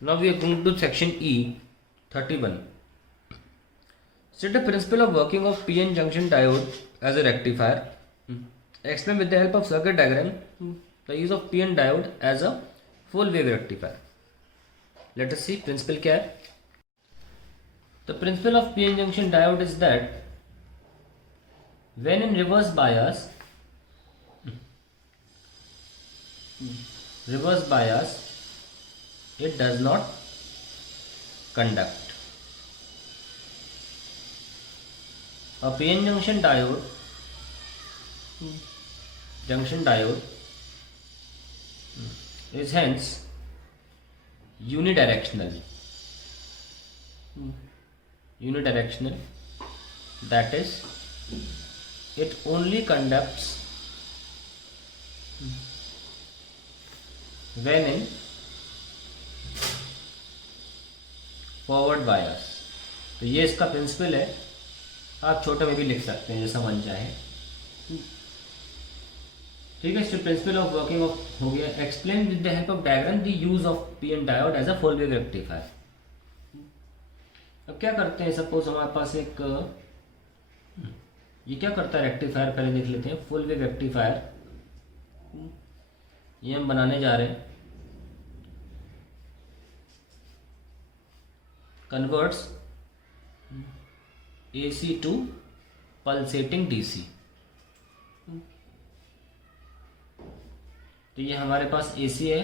Now we are going to section E 31. State the principle of working of PN junction diode as a rectifier. Explain with the help of circuit diagram the use of PN diode as a full wave rectifier. Let us see principle क्या है. The principle of PN junction diode is that when in reverse bias it does not conduct. A PN junction diode is hence unidirectional, that is, it only conducts when in forward bias. तो ये इसका principal है. आप छोटे में भी लिख सकते हैं जैसा मन चाहे. ठीक है. तो प्रिंसिपल ऑफ वर्किंग ऑफ हो गया. Explain with the help of diagram the use of PN diode as a full wave rectifier. अब क्या करते हैं, सपोज हमारे पास एक ये क्या करता है रेक्टिफायर, पहले देख लेते हैं. फुल वेव रेक्टिफायर ये हम बनाने जा रहे हैं. Converts AC to pulsating DC. तो ये हमारे पास AC है.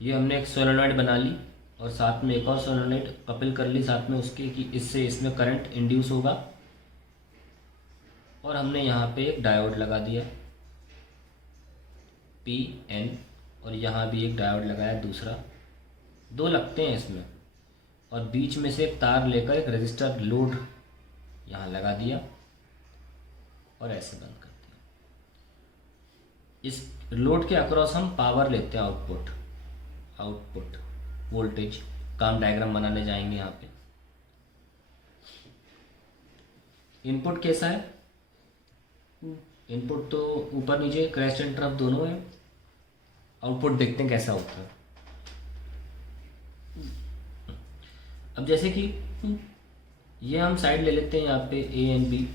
ये हमने एक सोलेनॉइड बना ली और साथ में एक और सोलेनॉइड कपल कर ली साथ में उसके कि इससे इसमें करंट इंड्यूस होगा. और हमने यहाँ पे एक डायोड लगा दिया PN और यहाँ भी एक डायोड लगाया दूसरा. दो लगते हैं इसमें. और बीच में से एक तार लेकर एक रेजिस्टर लोड यहाँ लगा दिया और ऐसे बंद कर दिया. इस लोड के अक्रॉस हम पावर लेते हैं, आउटपुट वोल्टेज. काम डायग्राम बनाने जाएंगे यहाँ पे. इनपुट कैसा है, इनपुट तो ऊपर नीचे क्रैश एंड ट्रफ दोनों है. आउटपुट देखते हैं कैसा होता है. अब जैसे कि ये हम साइड ले लेते हैं यहाँ पे A एंड B.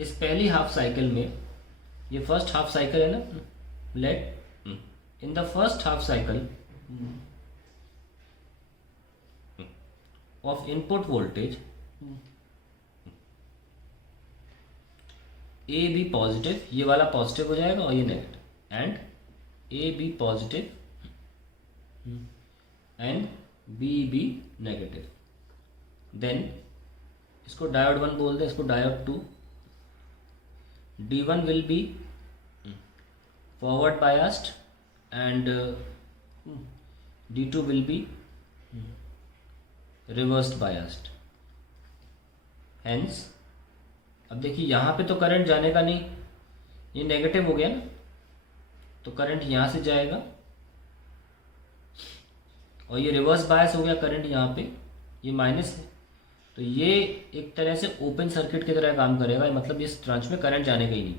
इस पहली हाफ साइकिल में, ये फर्स्ट हाफ साइकिल है ना, let in the first half cycle of input voltage A B positive, ये वाला पॉजिटिव हो जाएगा और ये negative. And A B positive and B B negative. Then इसको डायोड 1 बोल दें, इसको diode 2. D1 will be forward biased and D2 will be reversed biased. Hence अब देखिए यहाँ पे तो करंट जाने का नहीं, ये नेगेटिव हो गया ना, तो करंट यहाँ से जाएगा और ये रिवर्स बायस हो गया. करंट यहाँ पे ये माइनस है, तो ये एक तरह से ओपन सर्किट की तरह काम करेगा. मतलब इस ब्रांच में करंट जाने का ही नहीं.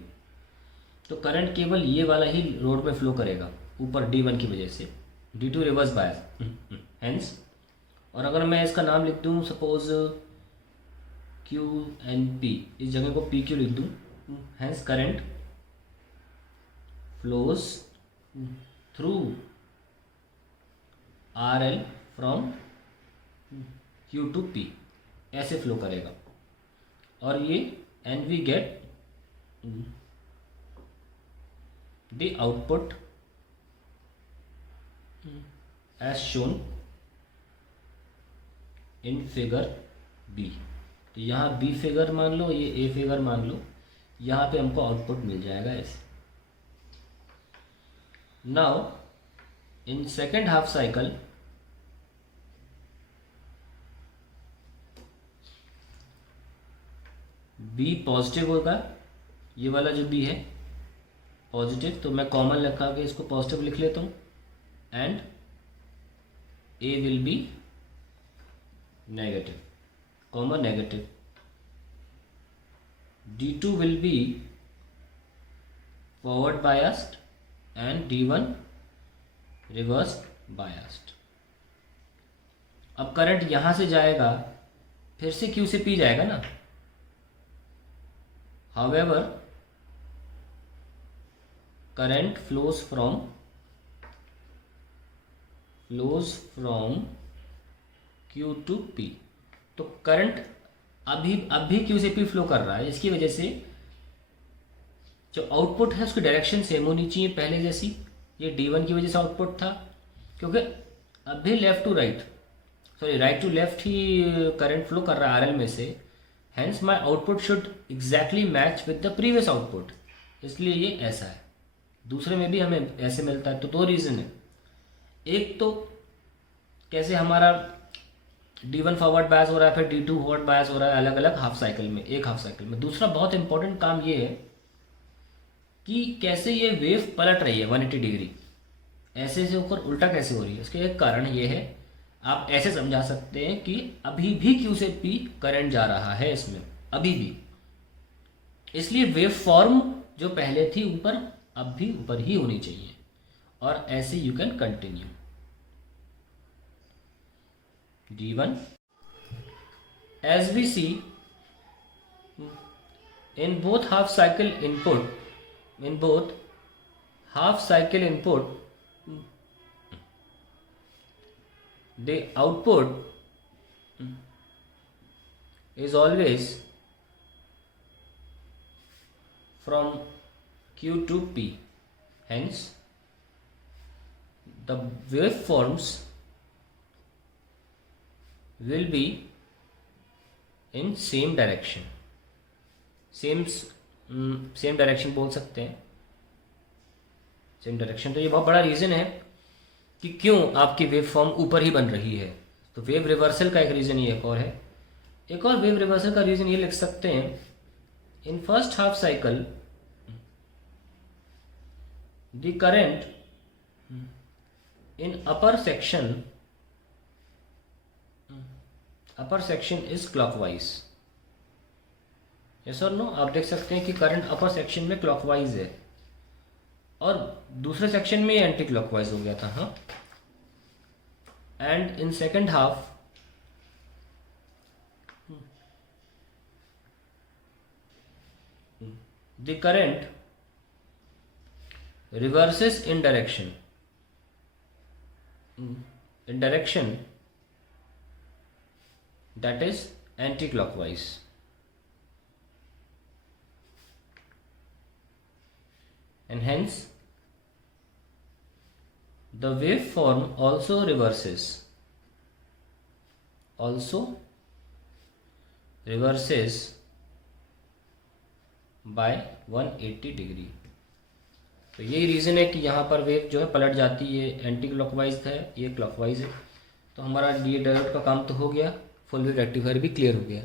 तो करंट केवल ये वाला ही रोड में फ्लो करेगा ऊपर D1 की वजह से. D2 reverse bias hence. और अगर मैं इसका नाम लिख दूँ सपोज Q एंड P, इस जगह को PQ लिख दूँ. Hence current flows through RL from Q to P, ऐसे फ्लो करेगा. और ये and we get the output as shown in figure B. तो यहाँ B फिगर मान लो, ये A फिगर मान लो. यहाँ पे हमको आउटपुट मिल जाएगा ऐसे. Now in second half cycle B positive होगा. ये वाला जो B है पॉजिटिव, तो मैं कॉमन लगा के इसको पॉजिटिव लिख लेता हूँ. And A will be negative, common negative. D2 will be forward biased and D1 reverse biased. अब करंट यहाँ से जाएगा, फिर से Q से P जाएगा ना। However current flows from Q to P। तो करंट अभी Q से P फ्लो कर रहा है, इसकी वजह से जो आउटपुट है उसकी डायरेक्शन सेम होनी चाहिए पहले जैसी। ये D1 की वजह से आउटपुट था, क्योंकि अभी left to right, sorry right to left ही करंट फ्लो कर रहा है RL में से। Hence my output should exactly match with the previous output, इसलिए ये ऐसा है। दूसरे में भी हमें ऐसे मिलता है। तो दो रीज़न है, एक तो कैसे हमारा D1 फॉरवर्ड बायस हो रहा है, फिर D2 फॉरवर्ड बायस हो रहा है, अलग अलग हाफ साइकिल में, एक हाफ साइकिल में। दूसरा बहुत इंपॉर्टेंट काम ये है कि कैसे ये वेव पलट रही है 180 डिग्री, ऐसे से होकर उल्टा कैसे हो रही है। इसके एक कारण ये है, आप ऐसे समझा सकते हैं कि अभी भी Q से P करंट जा रहा है इसमें, अभी भी, इसलिए वेव फॉर्म जो पहले थी ऊपर, अब भी ऊपर ही होनी चाहिए, और ऐसे you can continue. D1 as we see in both half cycle input, the output is always from Q to P. Hence, the waveforms will be in same direction. Same direction बोल सकते हैं, सेम डायरेक्शन। तो ये बहुत बड़ा reason है कि क्यों आपकी वेव फॉर्म ऊपर ही बन रही है। तो वेव रिवर्सल का एक रीज़न ये एक और है। एक और वेव रिवर्सल का रीज़न ये लिख सकते हैं, in first half cycle the current in upper section is clockwise. Yes और नो, आप देख सकते हैं कि करंट अपर सेक्शन में क्लॉकवाइज है और दूसरे सेक्शन में एंटी क्लॉकवाइज हो गया था। हाँ, and in second half the current reverses in direction that is anti-clockwise, and hence the waveform also reverses by 180 degree. तो यही रीज़न है कि यहाँ पर वेव जो है पलट जाती है, एंटी क्लॉकवाइज है, ये क्लॉकवाइज है। तो हमारा ये डायोड का काम तो हो गया, फुल वेव रेक्टिफायर भी क्लियर हो गया।